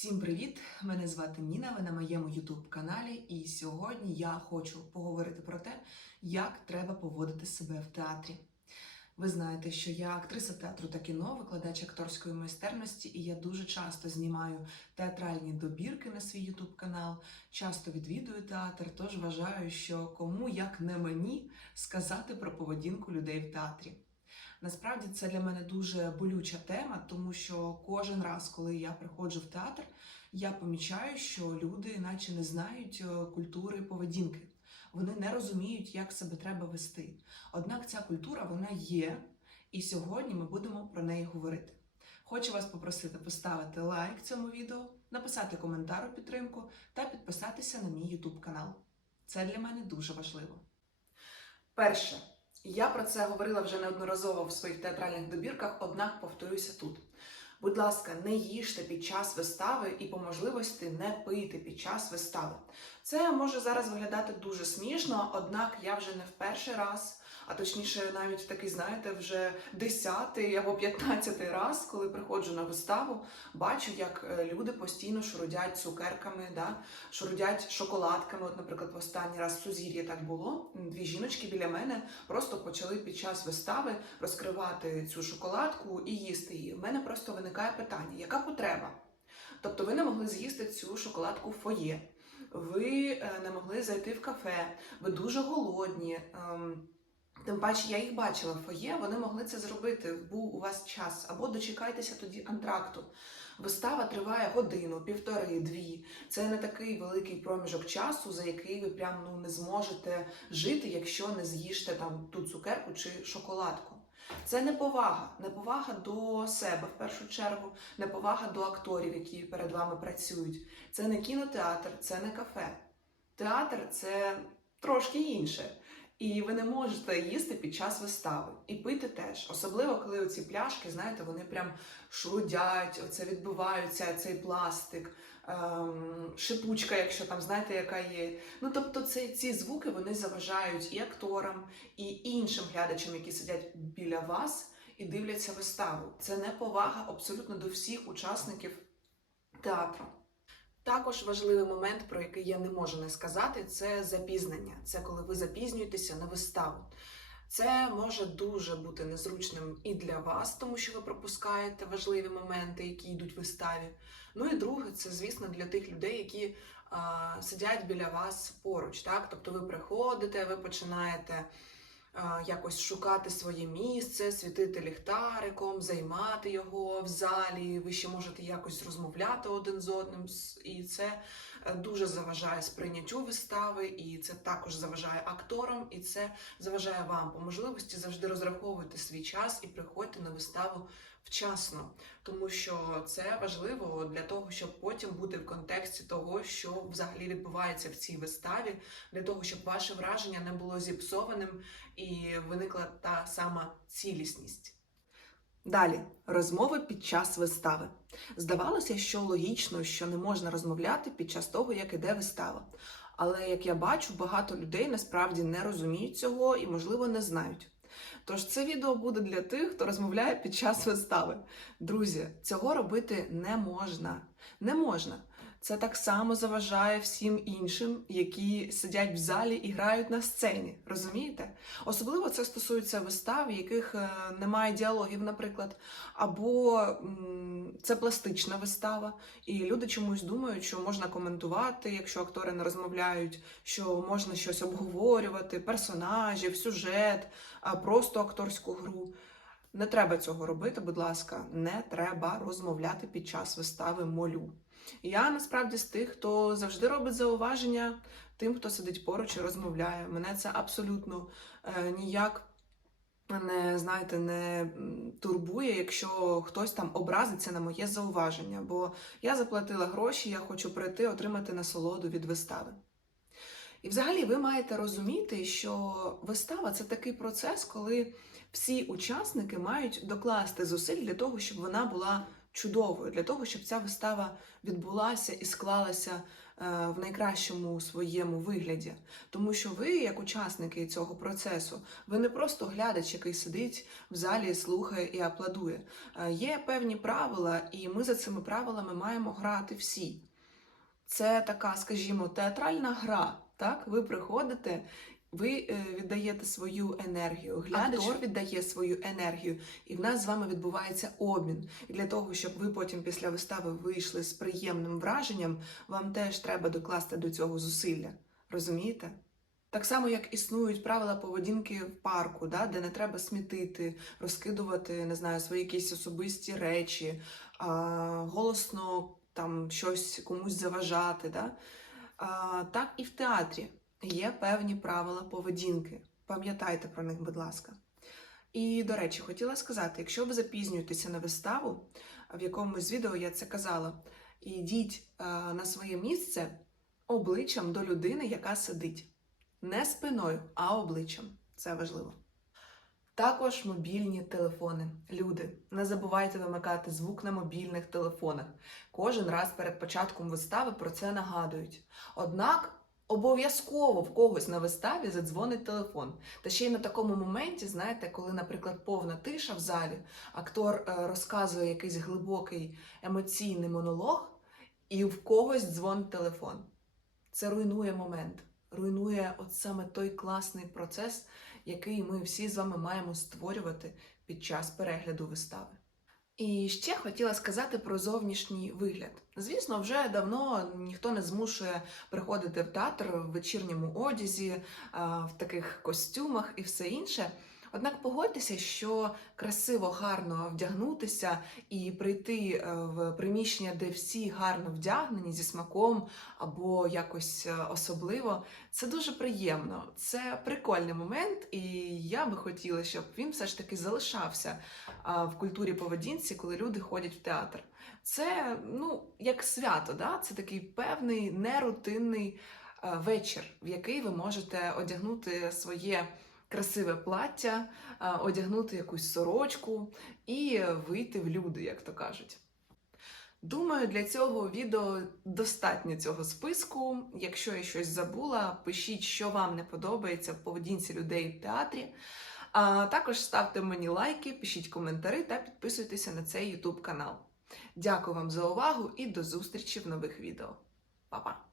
Всім привіт! Мене звати Ніна. Ви на моєму youtube каналі, і сьогодні я хочу поговорити про те, як треба поводити себе в театрі. Ви знаєте, що я актриса театру та кіно, викладач акторської майстерності, і я дуже часто знімаю театральні добірки на свій youtube канал, часто відвідую театр, тож вважаю, що кому як не мені сказати про поведінку людей в театрі. Насправді це для мене дуже болюча тема, тому що кожен раз, коли я приходжу в театр, я помічаю, що люди, наче не знають е, культури поведінки. Вони не розуміють, як себе треба вести. Однак ця культура вона є, і сьогодні ми будемо про неї говорити. Хочу вас попросити поставити лайк цьому відео, написати коментар у підтримку та підписатися на мій YouTube канал. Це для мене дуже важливо. Перше, я про це говорила вже неодноразово в своїх театральних добірках, однак повторюся тут. Будь ласка, не їжте під час вистави і по можливості не пийте під час вистави. Це може зараз виглядати дуже смішно, однак я вже не в перший раз, а точніше, навіть такий, знаєте, вже десятий або п'ятнадцятий раз, коли приходжу на виставу, бачу, як е, люди постійно шурудять цукерками, да? шурудять шоколадками. От, наприклад, в останній раз в Сузір'ї так було. Дві жіночки біля мене просто почали під час вистави розкривати цю шоколадку і їсти її. У мене просто виникає питання: яка потреба? Тобто ви не могли з'їсти цю шоколадку в фоє, ви е, не могли зайти в кафе, ви дуже голодні. Тим паче я їх бачила в фоє, вони могли це зробити. Був у вас час, або дочекайтеся тоді антракту. Вистава триває годину, півтори, дві. Це не такий великий проміжок часу, за який ви прям ну не зможете жити, якщо не з'їште там ту цукерку чи шоколадку. Це неповага, неповага до себе в першу чергу, неповага до акторів, які перед вами працюють. Це не кінотеатр, це не кафе. Театр це трошки інше. І ви не можете їсти під час вистави і пити теж. Особливо, коли оці пляшки, знаєте, вони прям шрудять, оце відбиваються, цей пластик, ем, шипучка, якщо там знаєте, яка є. Ну тобто, це ці звуки вони заважають і акторам, і іншим глядачам, які сидять біля вас і дивляться виставу. Це неповага абсолютно до всіх учасників театру. Також важливий момент, про який я не можу не сказати, це запізнення. Це коли ви запізнюєтеся на виставу. Це може дуже бути незручним і для вас, тому що ви пропускаєте важливі моменти, які йдуть в виставі. Ну і друге, це звісно для тих людей, які а, сидять біля вас поруч. Так, тобто ви приходите, ви починаєте якось шукати своє місце, світити ліхтариком, займати його в залі. Ви ще можете якось розмовляти один з одним, і це е, дуже заважає сприйняттю вистави, і це також заважає акторам, і це заважає вам по можливості завжди розраховуйте свій час і приходьте на виставу вчасно, тому що це важливо для того, щоб потім бути в контексті того, що взагалі відбувається в цій виставі, для того, щоб ваше враження не було зіпсованим і виникла та сама цілісність. Далі розмови під час вистави. Здавалося, що логічно, що не можна розмовляти під час того, як іде вистава. Але як я бачу, багато людей насправді не розуміють цього і, можливо, не знають. Тож це відео буде для тих, хто розмовляє під час вистави. Друзі, цього робити не можна. Не можна. Це так само заважає всім іншим, які сидять в залі і грають на сцені. Розумієте? Особливо це стосується вистав, в яких е, немає діалогів, наприклад, або це пластична вистава, і люди чомусь думають, що можна коментувати, якщо актори не розмовляють, що можна щось обговорювати, персонажів, сюжет, просто акторську гру. Не треба цього робити, будь ласка, не треба розмовляти під час вистави молю. Я насправді з тих, хто завжди робить зауваження тим, хто сидить поруч і розмовляє. Мене це абсолютно е, ніяк не знаєте, не турбує, якщо хтось там образиться на моє зауваження, бо я заплатила гроші, я хочу прийти отримати насолоду від вистави. І взагалі ви маєте розуміти, що вистава це такий процес, коли всі учасники мають докласти зусиль для того, щоб вона була чудовою, для того, щоб ця вистава відбулася і склалася в найкращому своєму вигляді. Тому що ви, як учасники цього процесу, ви не просто глядач, який сидить в залі, слухає і аплодує. Е, Є певні правила, і ми за цими правилами маємо грати всі. Це така, скажімо, театральна гра. Так, ви приходите, ви е, віддаєте свою енергію, глядач Актор віддає свою енергію, і в нас з вами відбувається обмін. І для того, щоб ви потім після вистави вийшли з приємним враженням, вам теж треба докласти до цього зусилля. Розумієте? Так само, як існують правила поведінки в парку, да, де не треба смітити, розкидувати, не знаю, свої якісь особисті речі, а, голосно там щось комусь заважати. Да? А, так і в театрі є певні правила поведінки. Пам'ятайте про них, будь ласка. І, до речі, хотіла сказати, якщо ви запізнюєтеся на виставу, в якомусь відео я це казала, ідіть е, на своє місце обличчям до людини, яка сидить. Не спиною, а обличчям. Це важливо. Також мобільні телефони. Люди, не забувайте вимикати звук на мобільних телефонах. Кожен раз перед початком вистави про це нагадують. Однак обов'язково в когось на виставі задзвонить телефон. Та ще й на такому моменті, знаєте, коли, наприклад, повна тиша в залі, актор е, розказує якийсь глибокий емоційний монолог, і в когось дзвонить телефон. Це руйнує момент, руйнує от саме той класний процес, який ми всі з вами маємо створювати під час перегляду вистави. І ще хотіла сказати про зовнішній вигляд. Звісно, вже давно ніхто не змушує приходити в театр в вечірньому одязі, в таких костюмах і все інше. Однак погодьтеся, що красиво, гарно вдягнутися і прийти е, в приміщення, де всі гарно вдягнені зі смаком або якось е, особливо, це дуже приємно. Це прикольний момент, і я би хотіла, щоб він все ж таки залишався в культурі поведінці, коли люди ходять в театр. Це ну як свято, да? це такий певний нерутинний е, вечір, в який ви можете одягнути своє красиве плаття, одягнути якусь сорочку і вийти в люди, як то кажуть. Думаю, для цього відео достатньо цього списку. Якщо я щось забула, пишіть, що вам не подобається в поведінці людей в театрі. А також ставте мені лайки, пишіть коментарі та підписуйтеся на цей YouTube канал. Дякую вам за увагу і до зустрічі в нових відео. Па-па!